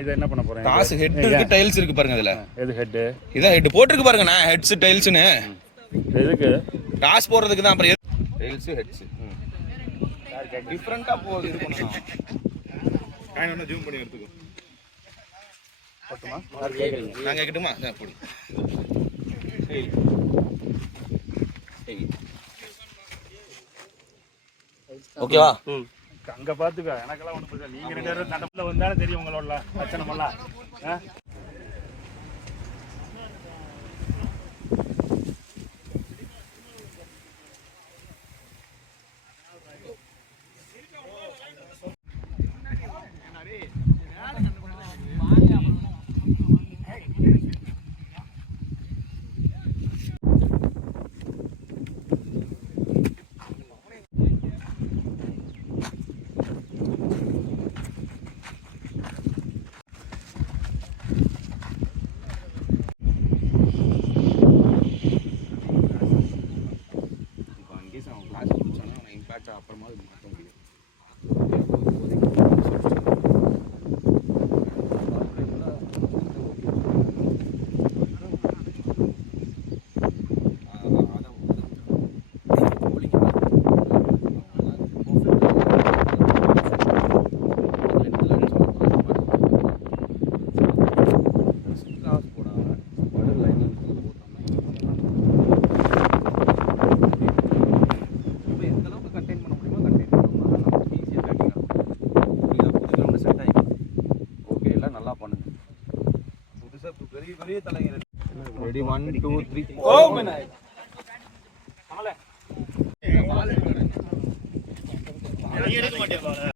இது என்ன பண்ண போறேன்? காசு ஹெட் இருக்கு, டைல்ஸ் இருக்கு பாருங்க இதுல. எது ஹெட்? இதான் ஹெட் போட்டுருக்கு பாருங்க. நான் ஹெட்ஸ் டைல்ஸ்னு. எதுக்கு? காசு போடுறதுக்கு தான். அப்புறம் டைல்ஸ் ஹெட்ஸ் டிஃபரண்டா போகுது. இது பண்ணலாம். காயின் ஒண்ணு ஜூம் பண்ணி எடுத்துக்கோ. போட்டுமா? நான் கேக்கட்டுமா? நான் போடு. ஓகேவா? அங்க பாத்துக்க. எனக்கெல்லாம் ஒண்ணு புரியல. நீங்க ரெண்டு பேரும் தடப்புல வந்தாலும் தெரியும் உங்களோட லட்சணமெல்லாம். அப்புறமா மாற்ற முடியும். பெரிய தலைங்க. ரெடி 1 2 3 ஓ மன சமல நீ எடுக்க மாட்டியா பால?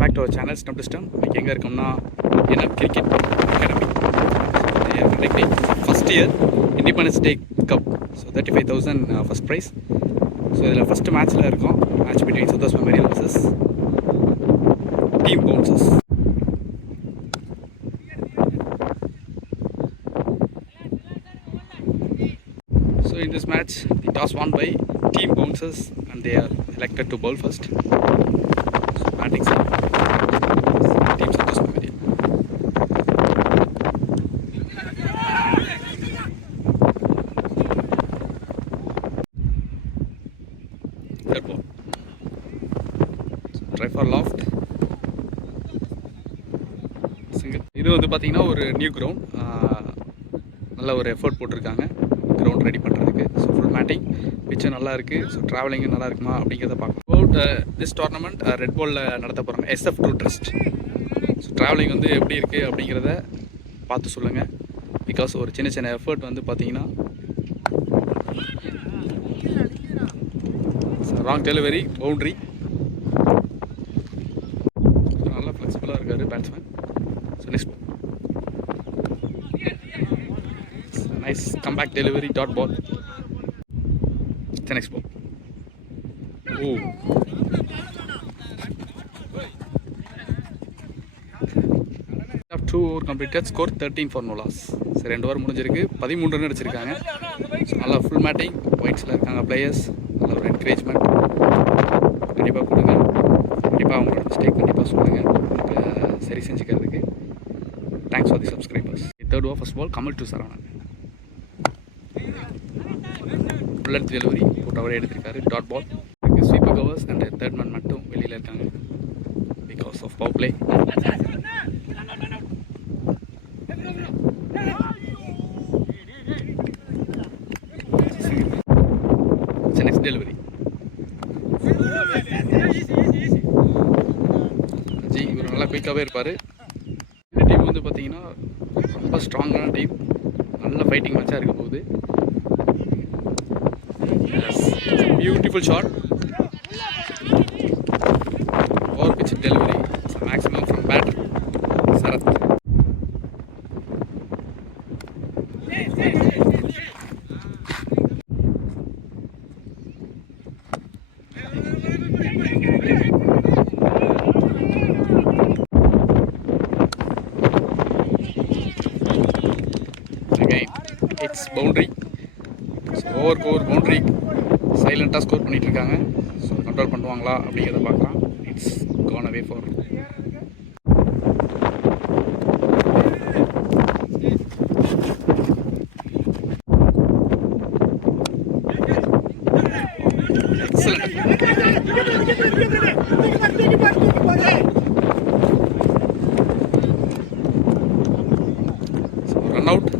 Back to our channel stump to stump. இன்றைக்கி எங்கே இருக்கோம்னா என்எம் கிரிக்கெட் அகாடமி. இன்றைக்கி first year independence day cup. So 35,000 first prize. So இதில் ஃபஸ்ட்டு மேட்ச்சில் இருக்கோம். Match between Santhosh memorial versus team bouncers. So in this match, the toss won by Team Bouncers and they are elected to bowl first. So batting side, Team Santosh Memorial. Third ball. So try for loft. Single. இது வந்து பார்த்தீங்கன்னா ஒரு new ground. நல்ல ஒரு எஃபர்ட் போட்டிருக்காங்க ground ready பண்ணுறதுக்கு. So full matting பிச்சும் நல்லா இருக்குது. ஸோ ட்ராவலிங்கும் நல்லா இருக்குமா அப்படிங்கிறத பார்க்கலாம். அபவுட் திஸ் டோர்னமெண்ட் ரெட் பாலில் நடத்த போகிறாங்க SF2 ட்ரஸ்ட். ஸோ ட்ராவலிங் வந்து எப்படி இருக்குது அப்படிங்கிறத பார்த்து சொல்லுங்கள். பிகாஸ் ஒரு சின்ன சின்ன எஃபர்ட் வந்து பார்த்தீங்கன்னா ராங் டெலிவரி பவுண்ட்ரி. ஸோ நல்லா ஃப்ளெக்சிபிளாக இருக்கார் batsman. So next nice comeback delivery, dot ball. The next ball. Oh. Two over completed, score 13 for no loss. So 2 ஓவர் முடிஞ்சிருக்கு. 13 ரன் அடிச்சிருக்காங்க. ஸோ நல்லா ஃபுல் மேட்டிங் ஒயிட்ஸில் இருக்காங்க பிளேயர்ஸ். நல்ல ஒரு என்கரேஜ்மெண்ட் கண்டிப்பாக கொடுங்க. கண்டிப்பாக அவங்களோட மிஸ்டேக் கண்டிப்பாக சொல்லுங்கள் சரி செஞ்சுக்கிறதுக்கு. Thanks for the subscribers. Third over first ball Kamal to Saravanan. Bullet delivery போட்டு அவரே எடுத்திருக்காரு. Dot ball. Sweeper covers and third man மட்டும் வெளியில் இருக்காங்க because of power play. Next delivery ஜி இவர் நல்லா குயிக்காகவே இருப்பார். இந்த டீம் வந்து பார்த்தீங்கன்னா ரொம்ப ஸ்ட்ராங்கான டீம். நல்ல ஃபைட்டிங் மேட்சாக இருக்க போகுது. Beautiful shot. Over pitch delivery. So maximum from bat. Sarath. Again, it's boundary. So over boundary. சைலண்ட்டாக ஸ்கோர் பண்ணிட்டு இருக்காங்க. ஸோ கண்ட்ரோல் பண்ணுவாங்களா அப்படிங்கிறத பார்க்கலாம். It's gone away for excellent. So run out.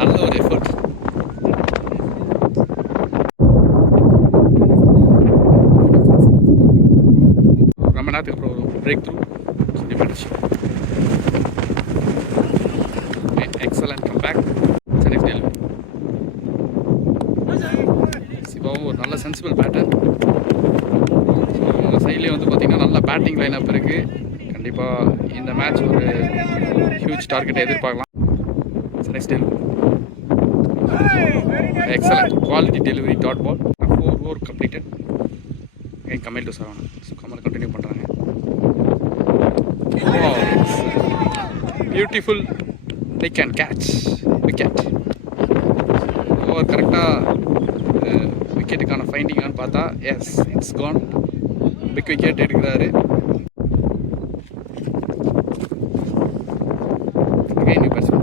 நல்ல ஒரு எஃபர்ட். அதுக்கப்புறம் ஒரு break through defence. Excellent come back. Chennai delivery. சிவாவும் ஒரு நல்ல சென்சிபிள் பேட்டர். அவங்க சைட்லேயே வந்து பார்த்திங்கன்னா நல்ல பேட்டிங் லைன் அப் இருக்குது. கண்டிப்பாக இந்த மேட்ச் ஒரு ஹியூஜ் டார்கெட்டை எதிர்பார்க்கலாம். Chennai delivery. Excellent quality delivery. Dot ball. 4 over completed. again Kamal to Saravana. So Kamal continue பண்றாங்க. Wow, beautiful they can catch wicket. Over கரெக்ட்டா விக்கெட்டுக்கான ஃபைண்டிங் ஆன் பார்த்தா yes it's gone. Big wicket எடுக்கிறாரு. again new batsman.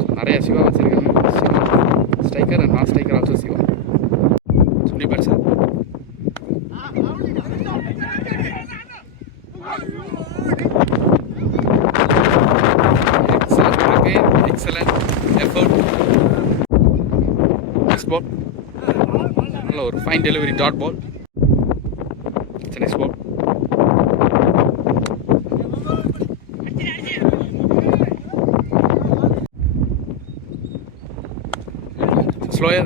So நிறைய சிவா வச்சிருக்காங்க. Siva striker and non striker also Siva. So new batsman. Excellent effort. Next ball. Hello, fine delivery. Dot ball. It's a next ball. Slower.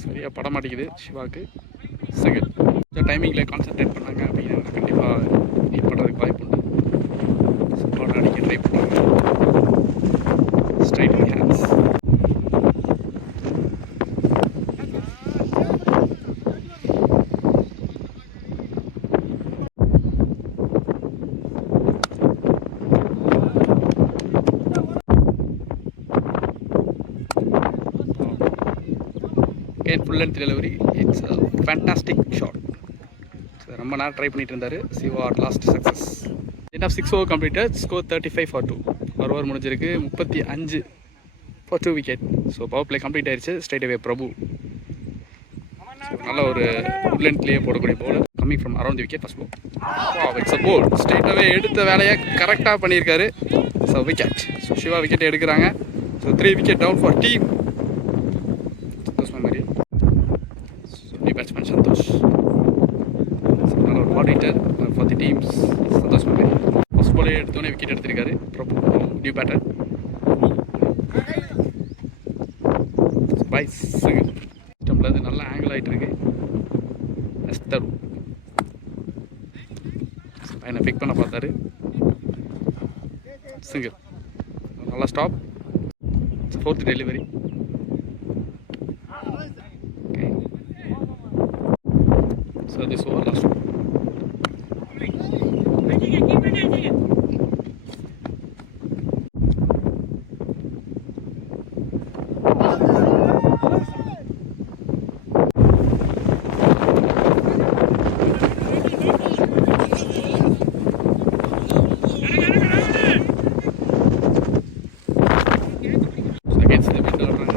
சரியாக பட மாட்டேங்குது சிவாவுக்கு. செகண்ட் இந்த டைமிங்கில் கான்சன்ட்ரேட் பண்ணாங்க அப்படின்னா கண்டிப்பாக நீட் பண்ணுறதுக்கு வாய்ப்பு உண்டு. படம் அடிக்க ட்ரை பண்ணுறாங்க. Straight hands. again full length delivery. It's a fantastic shot. ரொம்ப நேரம் ட்ரை பண்ணிட்டு இருந்தார் Siva. at last success. end of 6 over completed. score 35 for 2. ஒரு ஓவர் முடிஞ்சிருக்கு. 35 for 2 wicket. So power play complete ஆயிடுச்சு. Straight away Prabhu. நல்ல ஒரு full lengthலேயே போடக்கூடிய bowler. Coming from around the wicket first ball. Wow it's a ball. Straight away எடுத்த வேலையை கரெக்டாக பண்ணியிருக்காரு. So wicket. So Siva wicket எடுக்கிறாங்க. So 3 wicket down for team. Batsman Santosh. Another coordinator for the teams. Santosh Mambiri. First ball எடுத்தோனே விக்கெட் எடுத்திருக்காரு. பிரபு new batter. பைஸ் ஸ்டம்ப்ல அது நல்ல ஆங்கிள் ஆயிட்டு இருக்கு. அஸ்தரு பையனை பிக் பண்ண பார்த்தாரு. சிங்கிள். நல்ல stop. Fourth delivery. So this over last one. So against the window run.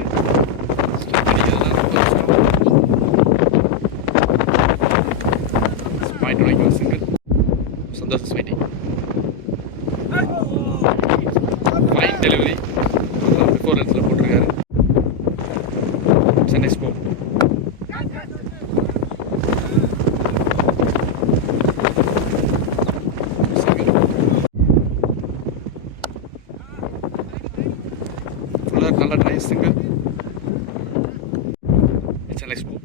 Santosh is waiting. Fine delivery. Before runs போட்டிருக்காரு. It's a nice ball. Next ball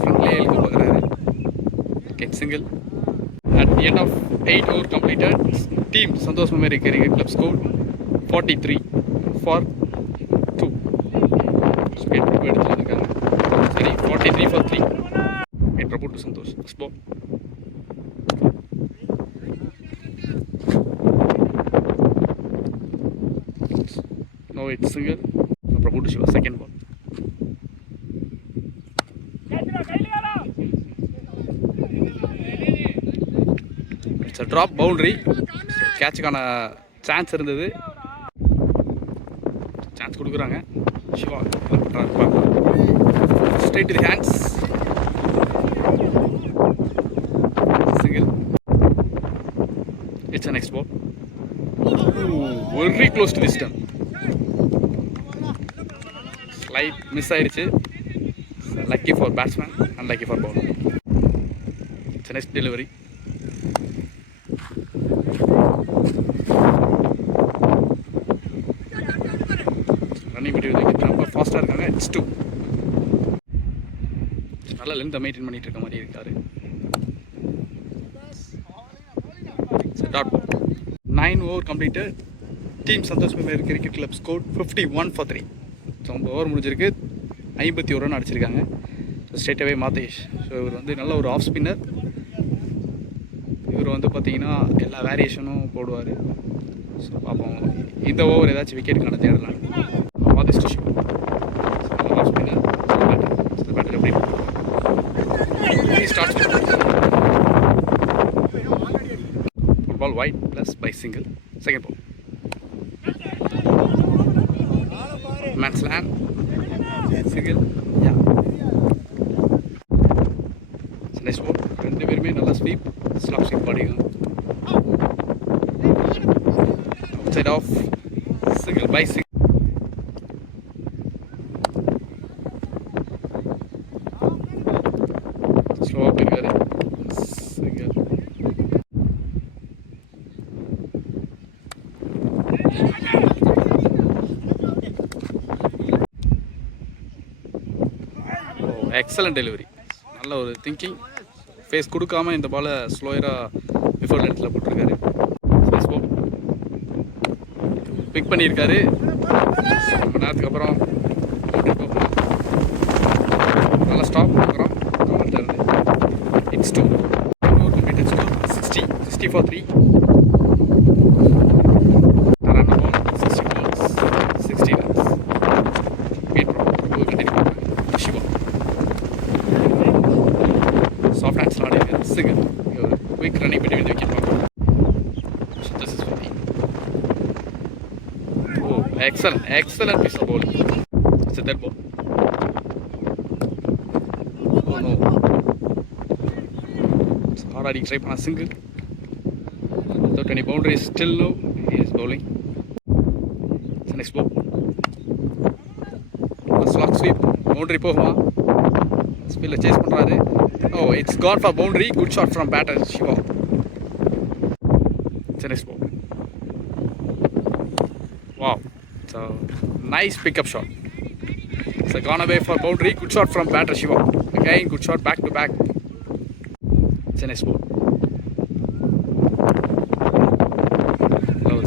ஃப்ரண்ட்லேயே இழுக்க பார்க்குறாரு. Get single. At the end of 8 overs completed, team Santosh Memorial Cricket Club scored 43 for 2. So get Prabhu எடுத்து வந்திருக்காங்க. சரி 43 for 3. Get Prabhu to Santosh. First ball. No, it's single. No, Prabhu to Shiva. Second ball. It's a drop boundary. கேட்சுக்கான chance இருந்தது. Chance கொடுக்குறாங்க. சிவா என்ன பண்ணுறாரு பார்க்கலாம். Straight to the hands. Single. It's a next ball. Very close to the stump. Slight miss ஆயிடுச்சு. Lucky for batsman, unlucky for bowler. It's a next delivery. Running between the wicket, ரொம்ப ஃபாஸ்ட்டாக இருக்காங்க. It's 2. நல்லா லென்த்தை மெயின்டைன் பண்ணிட்டு இருக்க மாதிரி இருக்காரு. Dot ball. 9 overs completed. Team Santosh Memorial Cricket Club scored 51 for 3. So 9 over முடிஞ்சிருக்கு. 51 ரன் அடிச்சிருக்காங்க. So straight away Mathesh. So இவர் வந்து நல்ல ஒரு ஆஃப் ஸ்பின்னர். இவர் வந்து பார்த்தீங்கன்னா எல்லா வேரியேஷனும் போடுவார். ஸோ பார்ப்போம் இந்த ஓவர் ஏதாச்சும் விக்கெட்டுக்கான தேடலாம். Mathesh to Siva. Off spinner batter எப்படி start ball wide plus by single. Second ball. Man's land. Single. Yeah. So next ball. ரெண்டு பேருமே நல்லா ஸ்வீப் ஸ்லாப் ஸ்வீப் பாடிங்க. Outside off. Single by single. Slow up இருக்காரு. Single. Excellent delivery. நல்ல ஒரு thinking. Face கொடுக்காம இந்த பாலை ஸ்லோயராக பிஃபோர் லென்த்தில் போட்டிருக்காரு. பிக் பண்ணியிருக்காரு. ரொம்ப நேரத்துக்கு அப்புறம் நல்லா ஸ்டாப் கொடுக்குறோம். இட்ஸ் 2. கம்ப்ளீட்டட் ஸ்கோர் 60 for 3. Soft hands not even single. Quick running between the wicket. So this is for me. Oh, excellent piece of bowling. It's a dead ball. Oh no. So already try for a single. Without any boundaries, still no. He is bowling. It's the next ball. Slot sweep. Boundary போகுமா? ஸ்பீல்ல சேஸ் பண்றாரு. Oh, it's gone for boundary. Good shot from batter Shiva. It's a nice ball. Wow. So nice pickup shot. So gone away for boundary. Good shot from batter Shiva. Again, good shot back to back. It's a nice ball.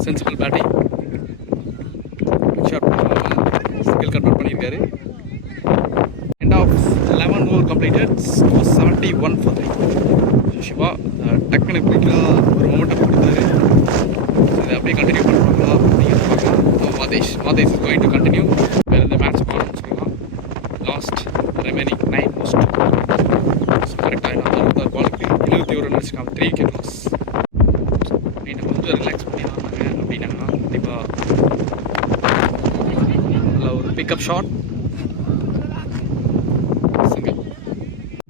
Sensible batting. Good shot. Skill convert பண்ணிருக்காரு. End of 11 overs completed. Score 71 for 3. Shiva டக்குனு குயிக்காக ஒரு மொமெண்டம் கொடுத்தாரு. இதை அப்படியே கண்டினியூ பண்ணுறாங்களா அப்படிங்கிறத பார்க்கலாம். Mathesh is going to continue. வேறு இந்த மேட்ச் போகணும்னு சொல்லலாம். Last remaining 9 most. கரெக்டாக 66 பாலுக்கு 71 ரன் அடிச்சிருக்காங்க. 3 wicket loss. இன்னும் கொஞ்சம் ரிலாக்ஸ் பண்ணி ஆனாங்க அப்படின்னாங்கன்னா கண்டிப்பாக நல்ல ஒரு பிக்கப் ஷாட்.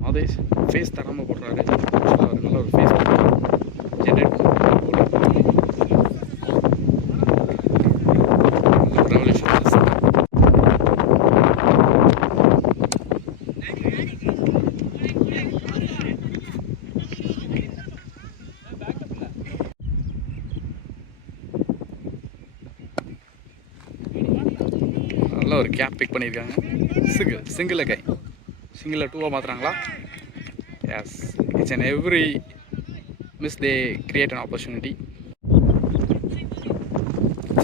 மாதேஷ் ஃபேஸ் தராமல் போடுறாரு. அவர் நல்ல ஒரு ஃபேஸ் ஜென்ரேட் நல்ல ஒரு கேப் பிக் பண்ணியிருக்காங்க. சிங்கிள் கை சிங்கிளில் 2-ஆக மாற்றுறாங்களா? Yes, it's and every miss they create an opportunity.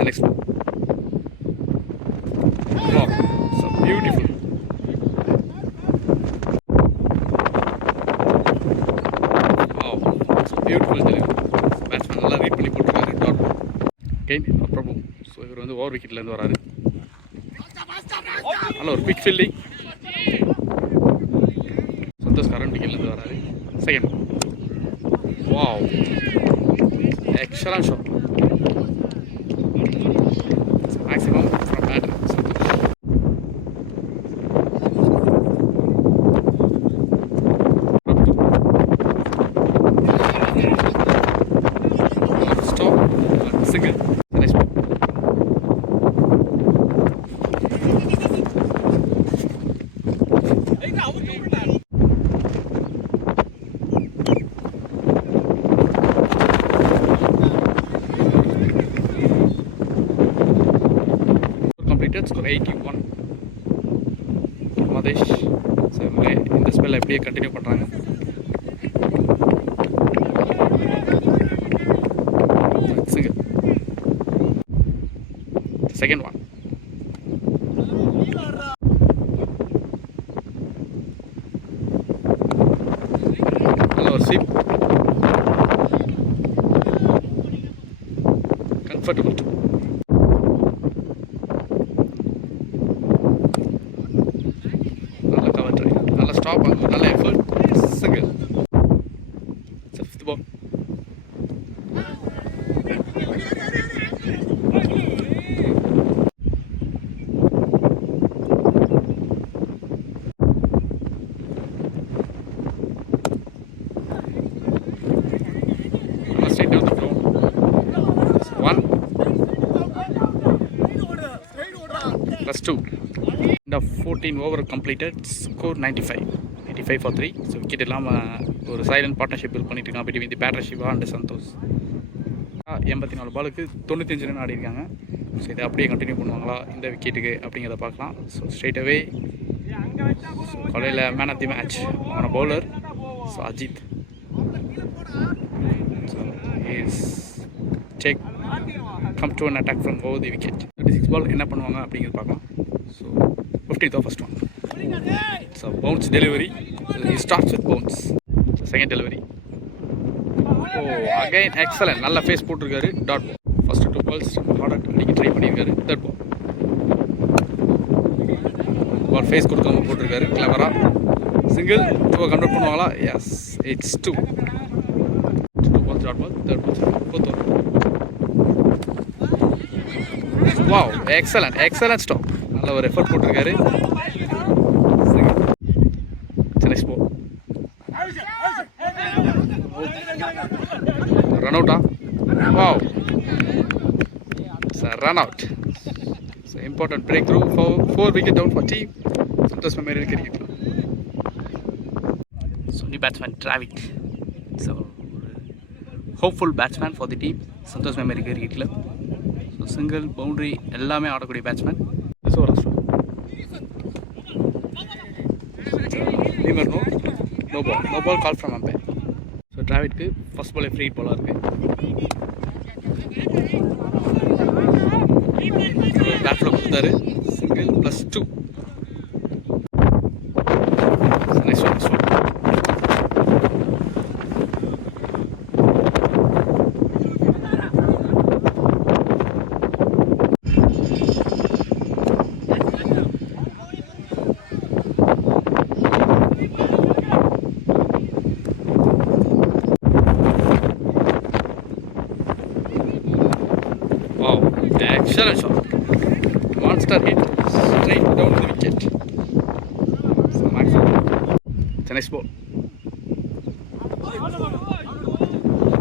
Next so beautiful. Beautiful delivery. Batsman நல்லா ரீட் பண்ணி போட்டுருக்காரு. டாட் கெயின் பிரபு. ஸோ இவர் வந்து ஓவர் விக்கெட்லேருந்து வராரு. நல்ல ஒரு பிக் ஃபீல்டிங். சந்தோஷ் கரண்ட் விக்கெட்லேருந்து வராரு. Second. Wow, excellent shot. Maximum from batter Santhosh. Stop. Single. Next score 81. Mathesh இந்த ஸ்பெல்லை எப்படியே கண்டினியூ பண்ணுறாங்க. Second one. நல்ல ஒரு ஸ்வீப். கம்ஃபர்டபுள். Stop on நல்ல effort. Single. Fifth ball. Straight down the ground. 1 plus 2. The 14 over completed. Score 95 for 3. So wicket இல்லாமல் ஒரு silent partnership build பண்ணிட்டு இருக்காங்க between the batter Siva and Santhosh. 84 பாலுக்கு 95 ரன் ஆடிருக்காங்க. ஸோ இதை அப்படியே கண்டினியூ பண்ணுவாங்களா இந்த விக்கெட்டுக்கு அப்படிங்கிறத பார்க்கலாம். ஸோ ஸ்ட்ரெயிட் அவே காலையில் மேன் ஆஃப் தி மேட்ச் ஆன bowler so Ajith. So is take come to an attack from over the wicket. 36 ball என்ன பண்ணுவாங்க அப்படிங்கிறது பார்க்கலாம். So 15th first one. So bounce delivery. He starts with bounce. Second delivery. Oh, again excellent. நல்ல ஃபேஸ் போட்டுருக்காரு. Dot first 2 balls ஹார்டாக அடிக்க ட்ரை பண்ணியிருக்காரு. தேர்ட் பால் face கொடுக்காம போட்டிருக்காரு. கிளவரா சிங்கிள் 2 கன்வெர்ட் பண்ணுவாங்களா? Yes, it's 2 balls dot ball. Third ball fourth over. Wow, excellent stop. நல்ல ஒரு எஃபர்ட் போட்டிருக்காரு. Next ball. ரன் அவுட்டா? Wow, run out. So important break through. 4 wicket down for team Santhosh memorial cricket. So new batsman Dravid. So hopeful batsman for the team Santhosh memorial கிரிக்கெட்டில். So single boundary எல்லாமே ஆடக்கூடிய batsman. So last no ball call from umpire. So டிராவிட்க்கு first ball free பாலாக இருக்குது. பேட்டில் கொடுத்தாரு. Single plus 2. Next one. Excellent shot. Monster hit straight down the wicket. So maximum. It's a nice ball.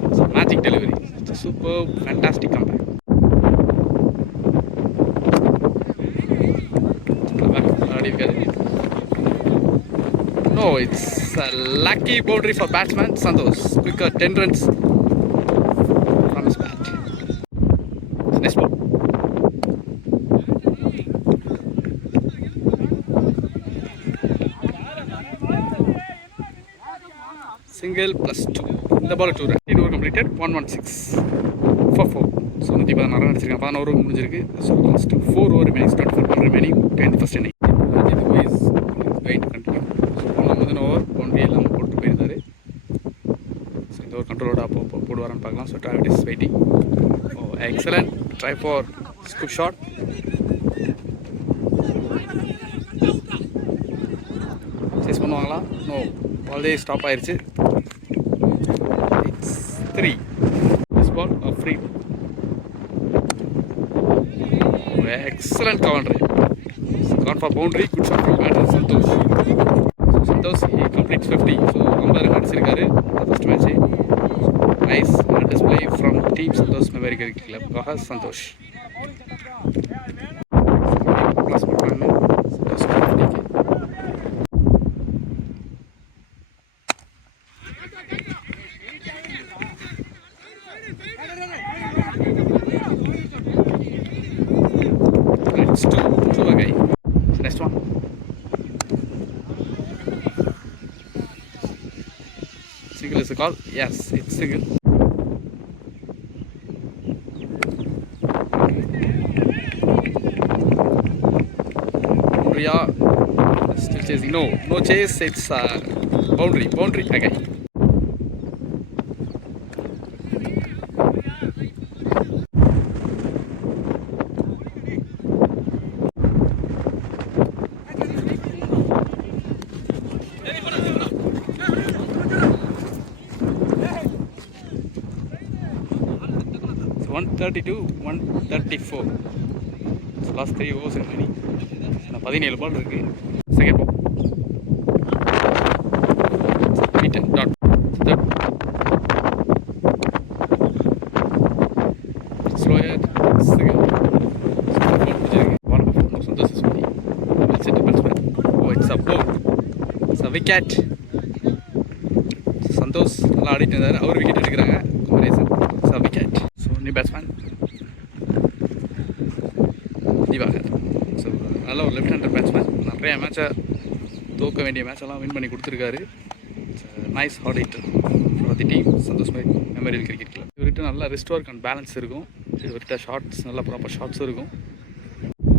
It's a magic delivery. It's a superb, fantastic comeback. No, it's a lucky boundary for batsman Santosh. Quicker 10 runs from his bat. It's a nice ball. Single +2. இந்த பால் 2 ரன். இது ஒரு கம்ப்ளீட்டட் 116 for 4. ஸோ 116 ரன் அடிச்சிருக்காங்க. 11 over முடிஞ்சிருக்கு. So last 4 over remaining, 24 ball remaining to end the first inning. Ajith வைஸ் going to continue. So போன முதல் over boundary எல்லாம் போட்டு போயிருந்தாரு. ஸோ இந்த ஒரு கண்ட்ரோலோட அப்போ போடுவாரான்னு பார்க்கலாம். So Dravid is waiting. Oh excellent try for scoop shot. Chase பண்ணுவாங்களா? நோ, ஆல்ரெடி ஸ்டாப் ஆயிடுச்சு. It's 3. This ball a free. Excellent cover. Gone for boundary. Good shot from batter Santosh. So Santosh he completes 50. So 50 run அடிச்சிருக்காரு the first match. Nice display from team Santosh Maverick Cricket Club. Vaha Santosh. Plus பண்ணாங்க. Santosh 50. It's 2 again. So next one. Single is a call. Yes, it's single. Ria still chasing. No chase. It's boundary again. So 132, 134. So last 3 overs remaining. 17 ball இருக்கு. Second ball. Beaten dot. Third. Slow head. Second. Ball no Santosh is ready. Well set batsman. Oh, it's a ball. It's a wicket. Santosh நல்லா ஆடிட்டு இருந்தாரு. அவர் wicket எடுக்கிறாங்க. Kumaresan. It's a wicket. So new batsman. Diwakar. So நல்ல ஒரு left hander batsman. நிறைய மேட்சை தோக்க வேண்டிய மேட்செல்லாம் வின் பண்ணி கொடுத்துருக்காரு. Nice hard hitter for the team Santhosh memorial cricket club. இவர்கிட்ட நல்லா ரிஸ்ட் ஒர்க் அண்ட் பேலன்ஸ் இருக்கும். இவர்கிட்ட ஷார்ட்ஸ் நல்லா ப்ராப்பர் ஷார்ட்ஸும் இருக்கும்.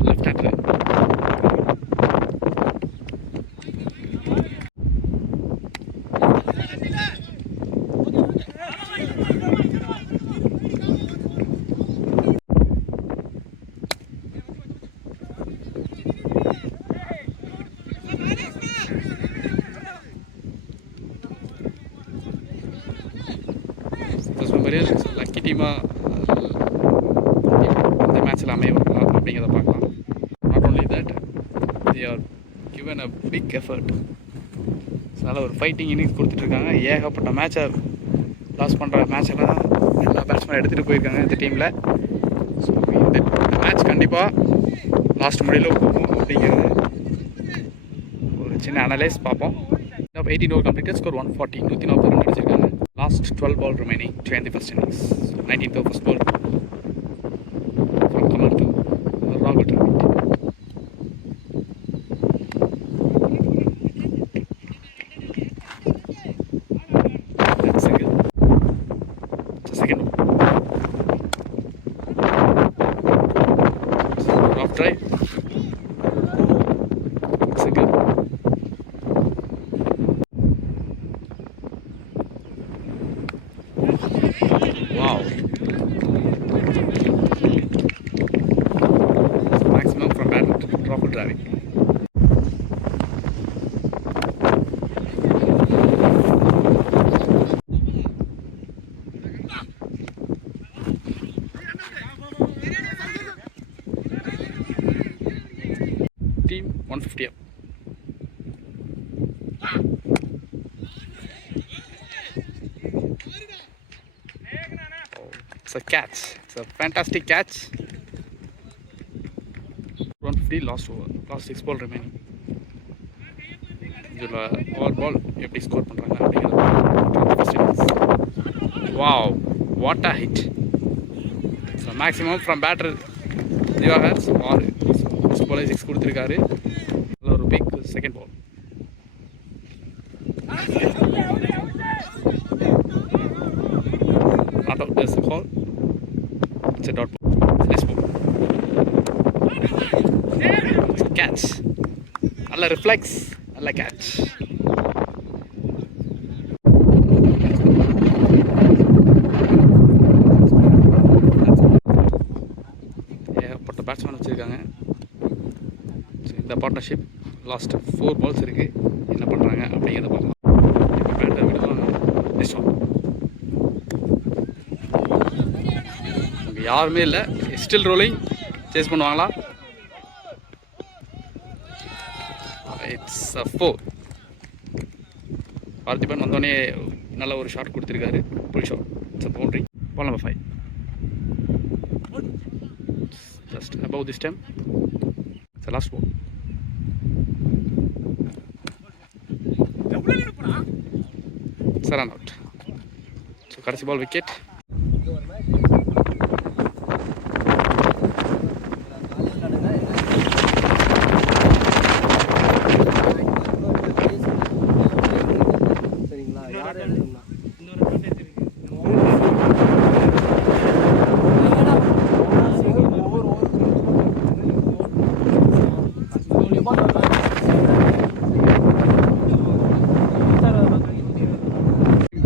Left hander. லக்கி டீமாக இந்த மேட்ச்சில் அமையலாம் அப்படிங்கிறத பார்க்கலாம். Not only that they are given a big effort. அதனால் ஒரு ஃபைட்டிங் இன்னிங்ஸ் கொடுத்துட்ருக்காங்க. ஏகப்பட்ட மேட்சை லாஸ் பண்ணுற மேட்செல்லாம் எல்லா பேட்ஸ்மேன் எடுத்துகிட்டு போயிருக்காங்க இந்த டீமில். ஸோ இந்த மேட்ச் கண்டிப்பாக லாஸ்ட் முடியல போகும் அப்படிங்கிறது ஒரு சின்ன அனலைஸ் பார்ப்போம். 18 over completed, score 140. 140 run அடிச்சிருக்காங்க. Last 12 ball remaining to end the first innings. 19th over first ball from Kamal to Rahul Dravid. That's single. It's a second. Off drive. Single. Wow. Maximum from batter Rahul Dravid. Team 150 up. It's a catch. It's a fantastic catch. 150 last over. Last 6 ball remaining. இதில் all ball எப்படி ஸ்கோர் பண்ணுறாங்க அப்படிங்கிறது. Wow, what a hit. So maximum from batter Diwakar. First ball 6 கொடுத்துருக்காரு. ஒரு big second ball. not out, there's a call. It's a dot ball. It's a ball. It's a catch. Alla reflex, alla catch. ஏகப்பட்ட பேட்ஸ்மேன் வச்சுருக்காங்க. ஸோ இந்த partnership last 4 balls இருக்குது. என்ன பண்ணுறாங்க அப்படிங்கிறத பார்க்கலாம். இப்போ பேட்டை விடுவாங்க. நெக்ஸ்ட் ஒன் அங்கே யாருமே இல்லை. Still rolling. சேஸ் பண்ணுவாங்களா? It's a 4. பார்த்திபன் வந்தோடனே நல்ல ஒரு ஷாட் கொடுத்துருக்காரு. Full shot. It's a boundary. Ball number 5. Just above this stem. It's the last ball. It's a run out. So கடைசி ball wicket.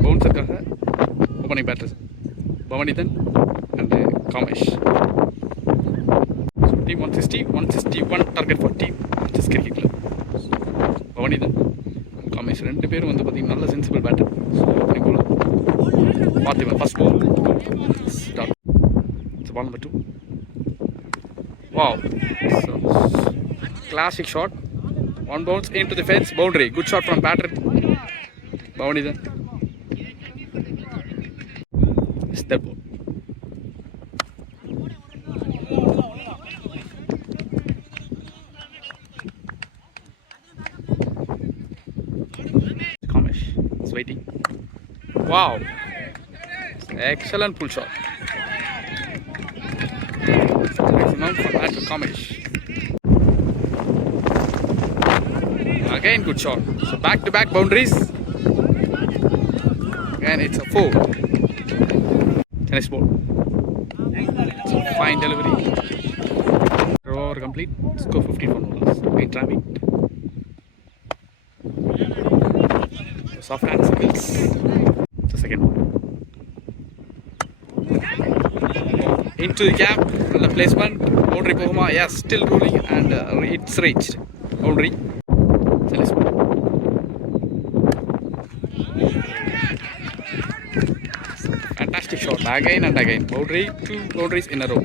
பவுன்சருக்காக opening batters Pavanithan and Kamesh. So team 161 target for team chess cricket club. Pavanithan and Kamesh 2 பேரும் வந்து பார்த்திங்கன்னா நல்ல sensible batter. So opening போல் Parthiban first ball start. It's ball number 2. Wow, classic shot. One bounce into the fence, boundary. Good shot from batter Bhavanidhan. It's that ball. Kamesh is waiting. Wow, excellent pull shot. Maximum for batter Kamesh. Again good shot. So back to back boundaries. Again it's a 4. Tennis ball. So fine delivery. Over complete. Score 15 for no loss. Again traffic. Soft hand circles. It's a second ball. Into the gap. And the placement. Boundary Pohuma. Yes, still rolling and it's reached. Boundary. Fantastic shot again and again. Boundary, 2 boundaries in a row.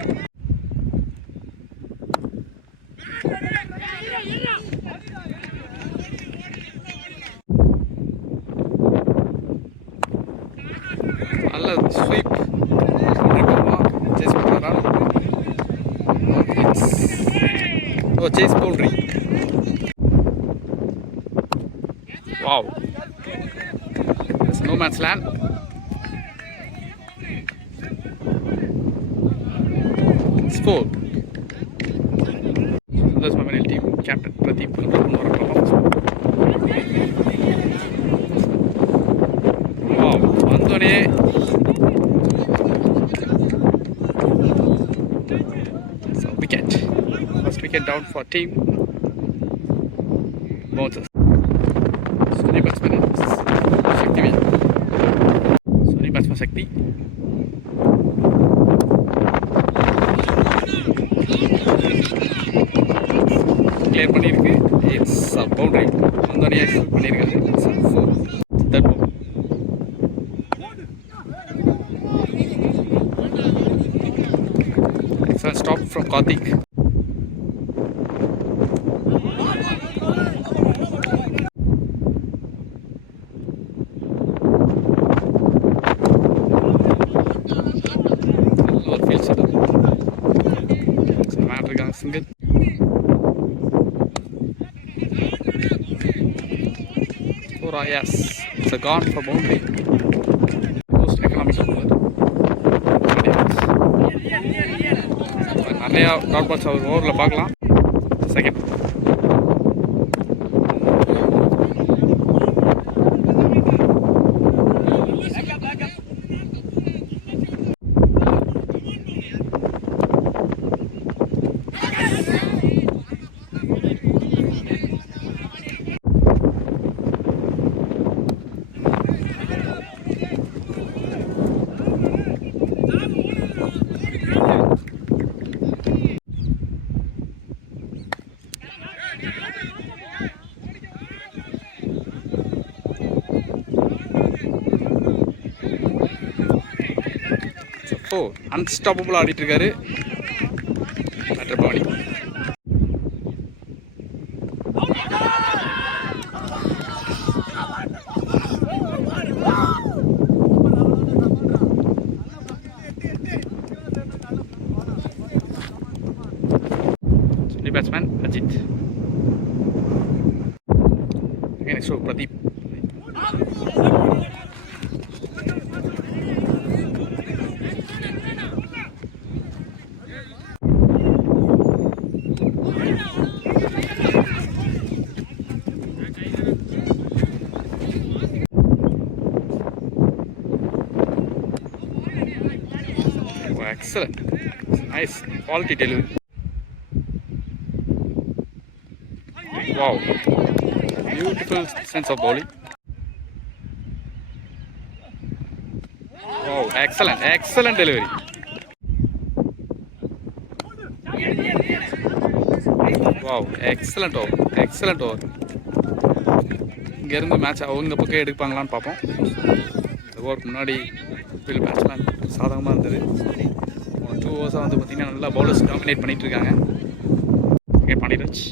Alla sweep. Chase pannara. Oh, chase boundary. Wow. There's no man's land. It's 4. That's my main team captain Pradeep. Wow, Andone. So wicket. First wicket down for team. Bounces. Sony batsman Shakti. Sony batsman Shakti. Clear பண்ணிருக்கு. It's a boundary. Andone shoot பண்ணிருக்காரு. It's a 4. That ball. Excellent stop from Karthik. Lower field setup. So matter gang single. Yes, it's a gone for boundary. Most economical bowler. நிறையா dot balls அவர் ஓவரில் பார்க்கலாம். Second oh unstoppable ஆடிட்டு இருக்காரு batter Bhavani. Batsman Ajith. Next to Pradeep. Oh, excellent. Nice quality delivery. Wow. Beautiful sense of bowling. Wow, excellent delivery. Wow, excellent over. இங்க இருந்து மேட்ச் அவங்க பக்கம் எடுப்பாங்களான்னு பார்ப்போம். இந்த ஓவருக்கு முன்னாடி பில் பேட்ஸ்மேன் சாதகமாக இருந்தது. 2 ஓவர்ஸாக வந்து பார்த்தீங்கன்னா நல்லா பவுலர்ஸ் டாமினேட் பண்ணிட்டு இருக்காங்க. ஓகே Pandiraj.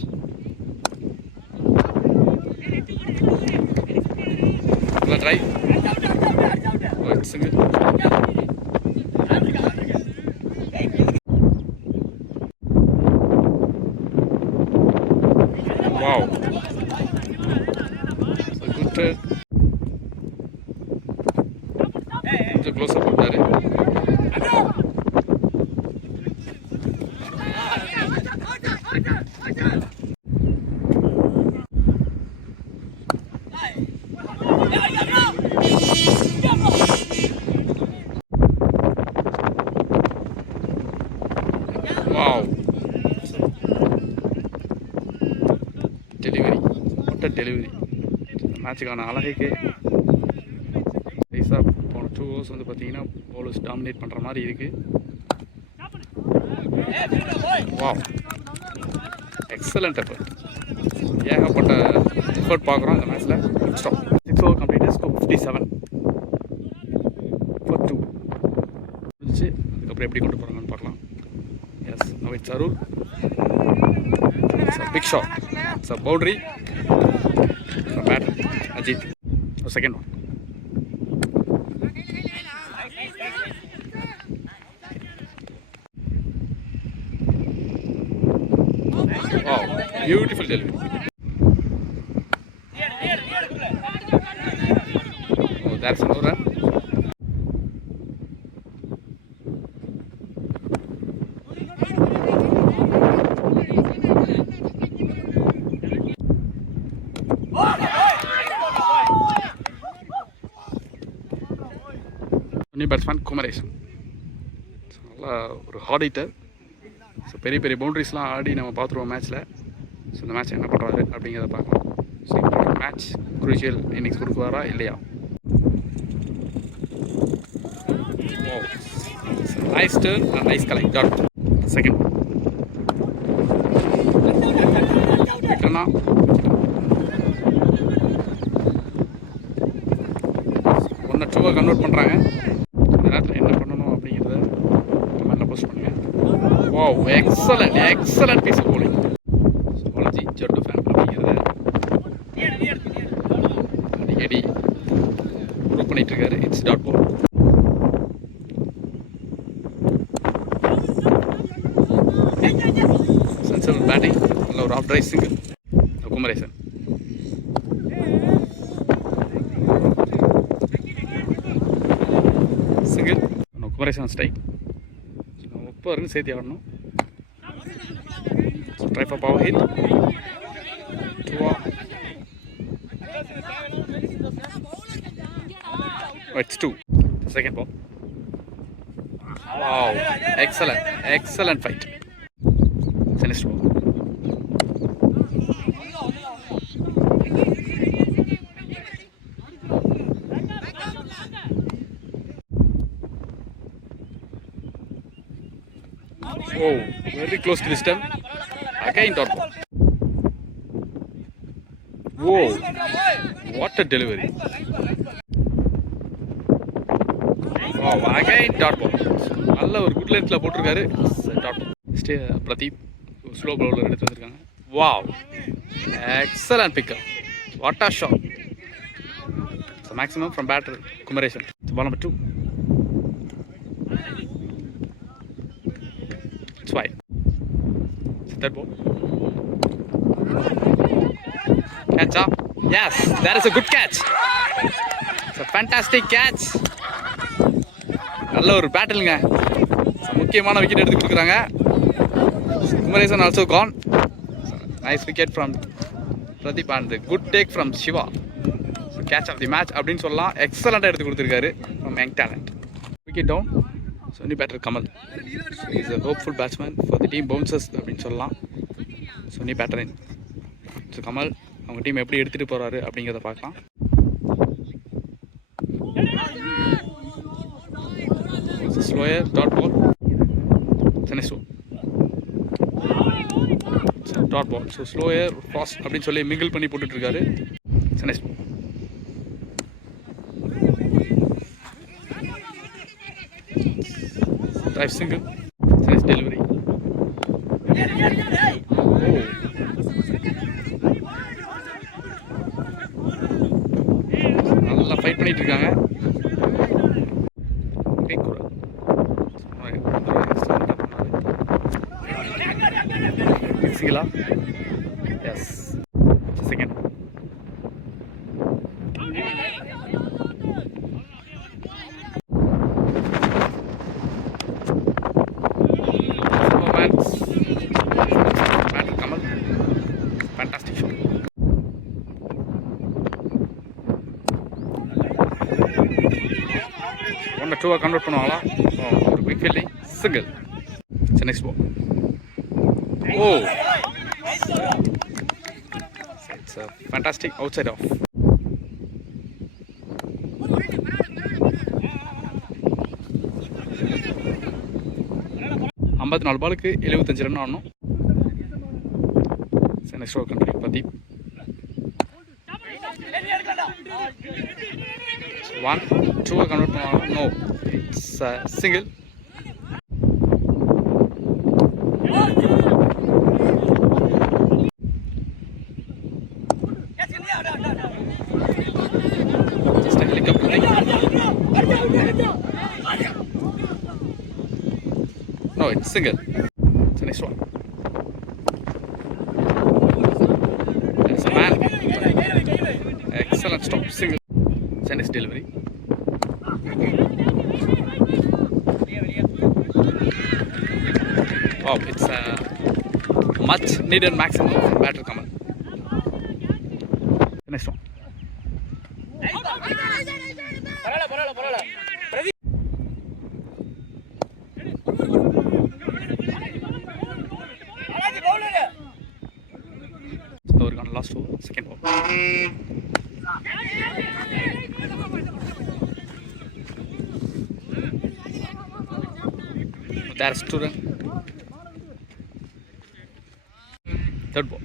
Try. Oh, it's a good. Wow. So good trade. கொஞ்சம் க்ளோஸ் அப் பண்ணாரு. Wow. Delivery. What a delivery. மேட்சுக்கான அழகுக்கு பைசா போன 2 ஓவர்ஸ் வந்து பார்த்தீங்கன்னா பவுலர்ஸ் டாமினேட் பண்ணுற மாதிரி இருக்கு. Wow excellent effort. ஏகப்பட்ட எஃபர்ட் பார்க்குறோம் இந்த மேட்ச்சில். 6 ஓவர் கம்ப்ளீட்டட். ஸ்கோர் 57 for 2 முடிச்சு. அதுக்கப்புறம் எப்படி கொண்டு போகிறாங்கன்னு பார்க்கலாம். S now it's Arul. It's a big shot. It's a boundary from batter Ajit. The second one. Wow, beautiful delivery. Oh, that's another run. New batsman Kumaresan. நல்லா ஒரு ஹார்ட் ஹிட்டர். ஸோ பெரிய பெரிய பவுண்ட்ரிஸ்லாம் ஆடி நம்ம பார்த்துருவோம் மேட்ச்சில். ஸோ இந்த மேட்ச் என்ன பண்ணுறாரு அப்படிங்கிறத பார்க்கலாம். ஸோ மேட்ச் குரூஷியல் இன்னிங்ஸ் கொடுக்குவாரா இல்லையா? Nice turn and nice collect. Dot second விட்டனா ஒன்று 2 கன்வெர்ட் பண்ணுறாங்க. இந்த நேரத்தில் என்ன பண்ணணும் அப்படிங்கிறத கமெண்ட்டில் போஸ்ட் பண்ணுங்கள். Wow, excellent piece of bowling. Zoology Joddu fan அப்படிங்கிறத அடிக்கடி ப்ரூவ் பண்ணிட்டு இருக்காரு. It's dot ball. Sensible batting. நல்ல ஒரு off drive single. Kumaresan single. Kumaresan strike. இப்போ ரன் சேர்த்து ஆடணும். Try for power hit. 2 off. Oh, it's 2. The second ball. Wow, excellent fight. Finished ball. Oh, very close to the stump. Again dot ball. Whoa, what a delivery. Wow, wow again dot ball. நல்ல ஒரு good லென்த்தில் போட்டிருக்காரு. Dot ball. Pradeep slow bowler எடுத்து வந்திருக்காங்க. Wow excellent pickup. What a shot. So maximum from batter Kumaresan. Ball number 2. It's wide. It's third ball. Catch up. Yes, that is a good catch. It's a fantastic catch. நல்ல ஒரு பேட்டிலுங்க. முக்கியமான wicket எடுத்து கொடுக்குறாங்க. Kumaresan also gone. Nice wicket from Pradeep and good take from Siva. Catch of the match அப்படின்னு சொல்லலாம். எக்ஸலண்ட்டாக எடுத்து கொடுத்துருக்காரு from young talent. Wicket down. So new batter Kamal. Is a hopeful batsman for the team bouncers அப்படின்னு சொல்லலாம். So new batter. So Kamal அவங்க team எப்படி எடுத்துகிட்டு போகிறாரு அப்படிங்கிறத பார்க்கலாம். Slower dot ball. Chennai slow dot ball. So slower fast அப்படின்னு சொல்லி மிங்கிள் பண்ணி போட்டுட்ருக்காரு. Chennai slow. Drive single. Nice delivery. நல்லா ஃபைட் பண்ணிட்டு இருக்காங்க. சிங்கிளா? எஸ். செகண்ட். Fantastic shot. ஒன்று 2 கன்வெர்ட் பண்ணுவாங்களா? ஒரு quick fielding single. Next ball. Oh it's a fantastic outside off. நாலு பாலுக்கு 75 ரன் ஆடணும். Next over country Pradeep. 1-2 convert பண்ணுவாங்க. No it's single. No, it's single. It's the next one. There's a man. Excellent stop. Single. Send his delivery. Oh, it's a much needed maximum from batter Kamal. The next one. So we're gonna last over, second ball. There's 2 run. Third ball.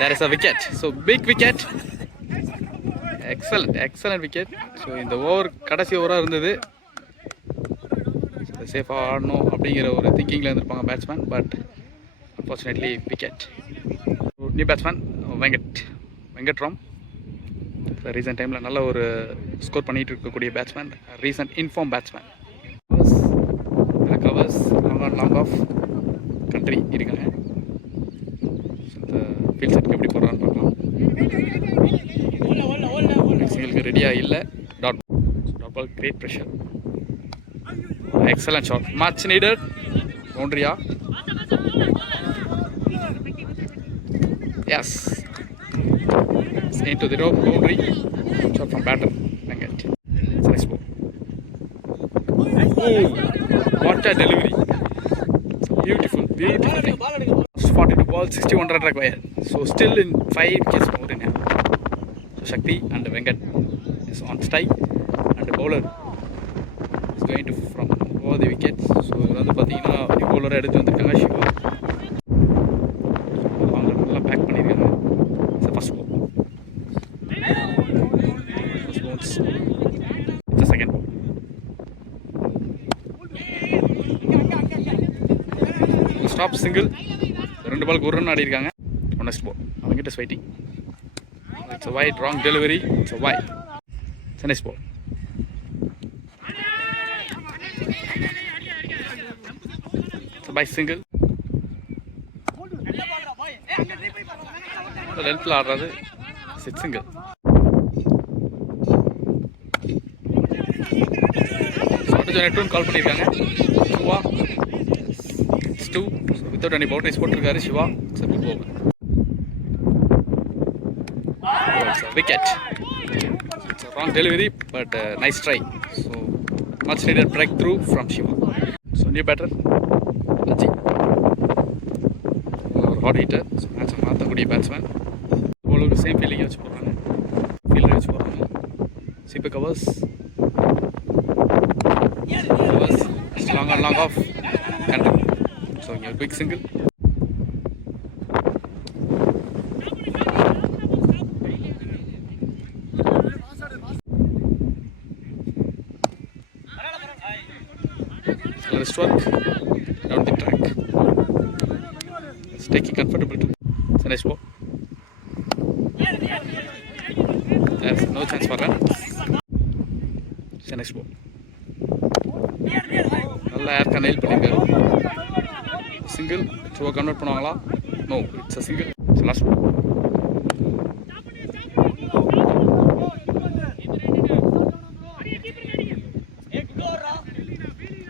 There is a wicket. So big wicket. Excellent wicket. So இந்த ஓவர் கடைசி ஓவராக இருந்தது. சேஃபாக ஆடணும் அப்படிங்கிற ஒரு திங்கிங்கில் இருந்திருப்பாங்க batsman. But unfortunately wicket. New batsman Venkatram. ரீசெண்ட் டைமில் நல்ல ஒரு ஸ்கோர் பண்ணிகிட்டு இருக்கக்கூடிய batsman. Recent inform batsman. Covers long off country இருக்காங்க. இந்த ஃபீல்ட் செட்டுக்கு எப்படி போடுறான்னு பார்க்கலாம். சிங்கிளுக்கு ரெடியாக இல்லை. Dot ball. Great pressure. Excellent shot. Much needed. Boundary. Yes. Into the rope. Boundary. Shot from batter. Venkat. Nice ball. Oh, what a delivery. Beautiful thing. 42 balls, 61 run required. So still in 5 wickets more in hand. So Shakti and Venkat is on strike and the bowler is going to from all the wickets. So வந்து பார்த்தீங்கன்னா bowler எடுத்து வந்திருக்காங்க சிவா. அவங்க நல்லா பேக் பண்ணியிருக்காங்க. First ball. Stop single. 2 பாலுக்கு 1 ரன் ஆடி இருக்காங்க. நெக்ஸ்ட் பால் அவங்ககிட்ட fighting. It's a wide wrong delivery. It's a wide. It's a nice ball. It's a by single. லென்த்தில் ஆடுறது சிட் சிங்கிள். நெட்டும் கால் பண்ணியிருக்காங்க. Siva two without any boundaries போட்டிருக்காரு Siva. Good over. Wicket. It's a wrong delivery but nice try. So much needed breakthrough from Shiva. So new batter Ajit. ஒரு hot hitter. So மேட்சை மாற்றக்கூடிய batsman. bowler same fielding வச்சு போடுறாங்க. ஃபீல்டர் வச்சு போடுறாங்க. Cheaper covers long on long off and so your quick single. Let's work down the track. It's taking comfortable too. It's a nice ball. There's no chance for run. It's a nice ball. நல்லா ஏர் கனெயில் பண்ணியிருக்காரு. Single. So convert பண்ணுவாங்களா? No, it's a single. It's last.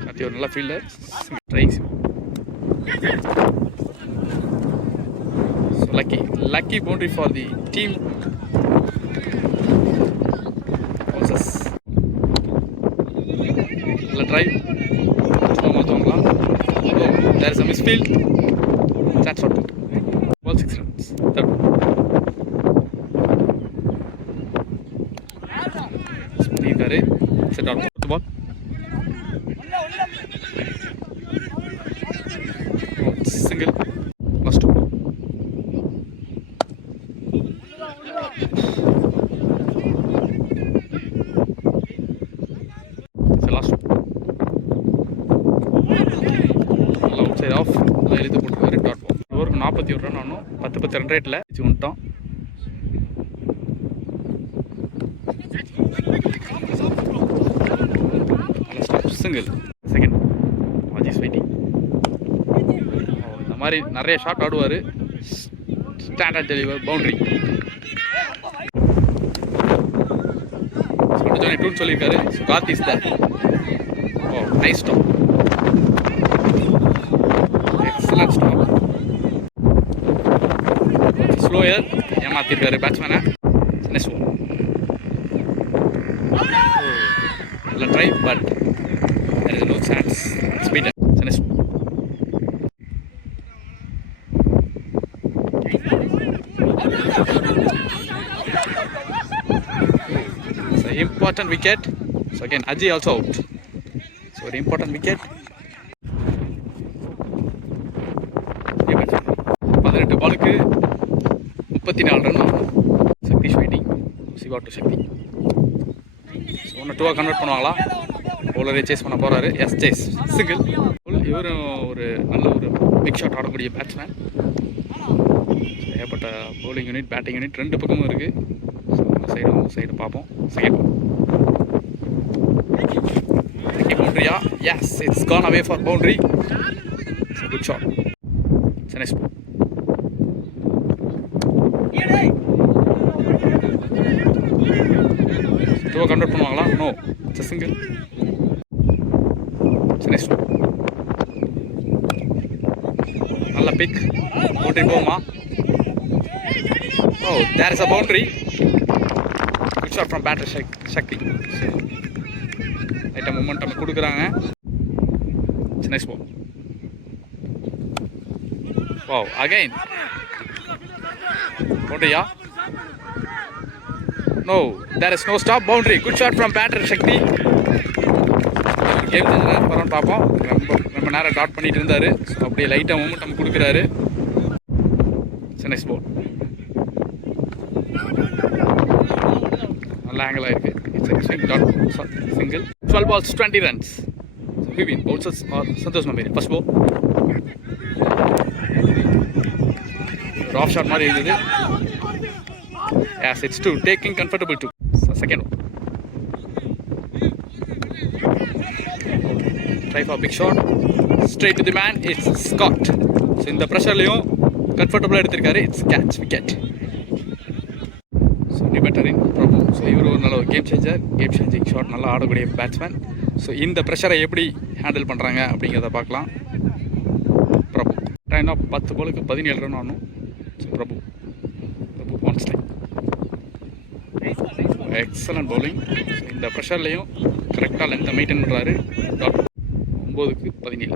Karthi ஒரு நல்ல fielder. Trying. So lucky boundary for the team. நல்ல drive. There is a misfield. That's what. Ball 6 runs. Third. Spinner. Set out the ball. Single. Last two. It's the last one. Side off எழுதி போட்டுருக்காரு. Dot ball. ஓவருக்கு 41 run ஆகணும். 10-10 ரேட்டில் வச்சு வந்துட்டோம். Single. Second Ajis waiting. இந்த மாதிரி நிறைய ஷாட் ஆடுவார். Standard deliver boundary. டூன்னு சொல்லியிருக்காரு. So Karthi is there. Oh nice stop. Excellent stop. Slower. ஏமாத்திருக்காரு பேட்ஸ்மேனை. Next one. நல்ல try but there is no chance. It's beaten. Next one. So important wicket. So again Aji also out. So very important wicket. 18 பாலுக்கு 34 run ஆகும். Sakthish waiting. Siva to Sakthi. So ஒன்று 2 கன்வெர்ட் பண்ணுவாங்களா? பவுலரே chase பண்ண போகிறாரு. Yes chase single. இவரும் ஒரு நல்ல ஒரு பிக் ஷாட் ஆடக்கூடிய பேட்ஸ்மேன். ஏற்பட்ட பவுலிங் யூனிட் பேட்டிங் யூனிட் 2 பக்கமும் இருக்குது. சைடு பார்ப்போம். செகண்ட் பவுண்டரியா? Yes, it's gone away for boundary. Good shot. Nice ball. டூவை கன்வெர்ட் பண்ணுவாங்களா? No, it's a single. Nice one. நல்ல பிக். பவுண்டரி போகுமா? Oh, there is a boundary. Good shot from batter Shakti. லைட்டாக மூமெண்டம் கொடுக்குறாங்க. It's nice ball. Wow, again. Boundary, yeah? No, there is no stop. Boundary. Good shot from batter Shakti. Game பரவாயில்ல பார்ப்போம். ரொம்ப நேரம் டாட் பண்ணிட்டு இருந்தார். ஸோ அப்படியே லைட்டாக மூமெண்டம் கொடுக்குறாரு. Nice ball. நல்ல ஆங்கிள் ஆயிருக்கு. Single. 12 balls 20 runs. So we win. Bowlers are Santosh Mambiri. First ball. Off shot மாதிரி இருந்தது. Yes, it's 2. Taking comfortable 2. So, second one. Try for a big shot. Straight to the man. It's Scott. So, in the pressure, comfortable எடுத்திருக்காரு. It's catch wicket. So, new batter in Prabhu. So, இவர் ஒரு நல்ல game changer, game changing shot நல்லா ஆடக்கூடிய batsman. So இந்த ப்ரெஷரை எப்படி ஹேண்டில் பண்ணுறாங்க அப்படிங்கிறத பார்க்கலாம். பிரபு டைனா 10 பாலுக்கு 17 ரன் ஆடணும். So Prabhu once time excellent bowling. இந்த ப்ரெஷர்லேயும் கரெக்டாக லென்த்தை மெயின்டைன் பண்ணுறாரு. 9க்கு 17.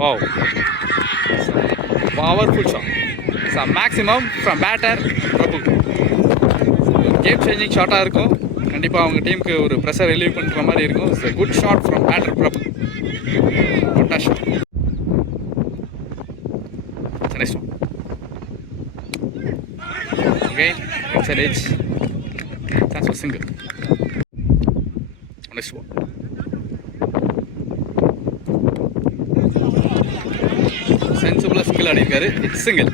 Wow, powerful shot. Maximum from batter Prabhu. Game changing ஷாட்டாக இருக்கும். கண்டிப்பாக அவங்க டீமுக்கு ஒரு ப்ரெஷர் ரிலீவ் பண்ணுற மாதிரி இருக்கும். It's good shot from batter Prabhu. Good shot. Next one. Again, inside edge. Chance for single. Next one. Sensible single அடிக்காரு. It's single.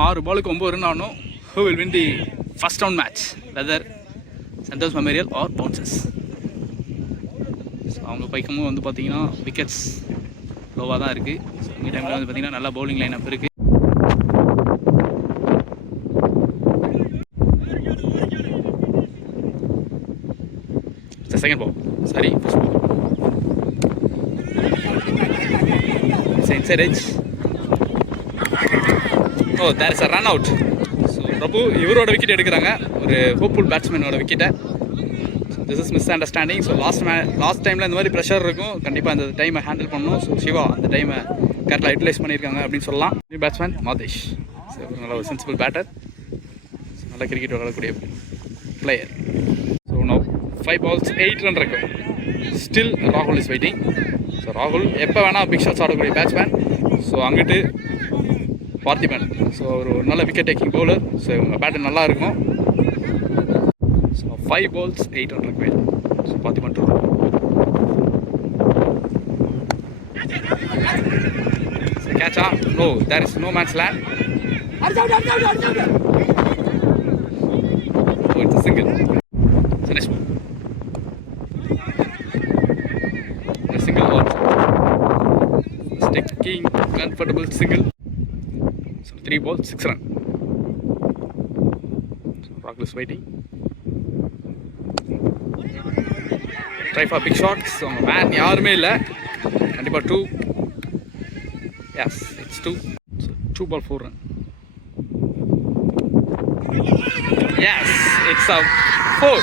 6 பாலுக்கு 9 ரன் ஆடணும். Who will win the first round match? Whether Santosh Memorial or Bounces. அவங்க பைக்கமும் வந்து பார்த்தீங்கன்னா விக்கெட்ஸ் லோவாக தான் இருக்குது. இந்த டைமில் வந்து பார்த்தீங்கன்னா நல்லா பவுலிங் லைன் அப் இருக்குது. Second ball. Sorry, first ball. It's inside edge. Oh, there is a run out. So, Prabhu, இவரோட விக்கெட் எடுக்கிறாங்க. ஒரு ஹோப்ஃபுல் பேட்ஸ்மேனோட விக்கெட்டை. This is misunderstanding. So, last டைமில் இந்த மாதிரி ப்ரெஷர் இருக்கும். கண்டிப்பாக அந்த டைமை ஹேண்டில் பண்ணணும். ஸோ சிவா அந்த டைமை கரெக்டாக யூட்டிலைஸ் பண்ணியிருக்காங்க அப்படின்னு சொல்லலாம். New batsman Madhesh. ஸோ நல்ல ஒரு சென்சிபிள் பேட்டர். நல்ல கிரிக்கெட் விளையாடக்கூடிய player. So no 5 balls 8 run record. Still Rahul is waiting. So Rahul எப்போ வேணால் பிக் ஷாட்ஸ் ஆடக்கூடிய பேட்ஸ்மேன். ஸோ அங்கிட்டு பார்த்திபன். ஸோ ஒரு நல்ல விக்கெட் டேக்கிங் பவுலர். ஸோ இவங்க பேட்டர் நல்லா இருக்கும். So 5 balls 8 run record. So Parthiban to. So கேட்சா? No, there is no match land. So it's single. So next one. Single also. Taking comfortable single. So 3 balls 6 run. So Rahul is waiting. Try for big shots. So man யாருமே இல்லை. கண்டிப்பாக 2. Yes, it's 2. So 2 ball 4 run. Yes, it's a 4.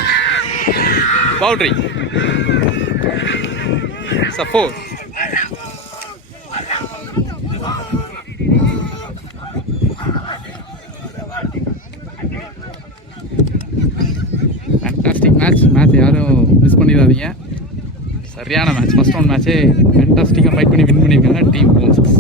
Boundary. It's a 4. Fantastic match. யாரும் மிஸ் பண்ணிடாதீங்க. சரியான match. First round மேட்சே ஃபேண்டாஸ்டிக்காக ஃபைட் பண்ணி வின் பண்ணியிருக்காங்க டீம் Bounces.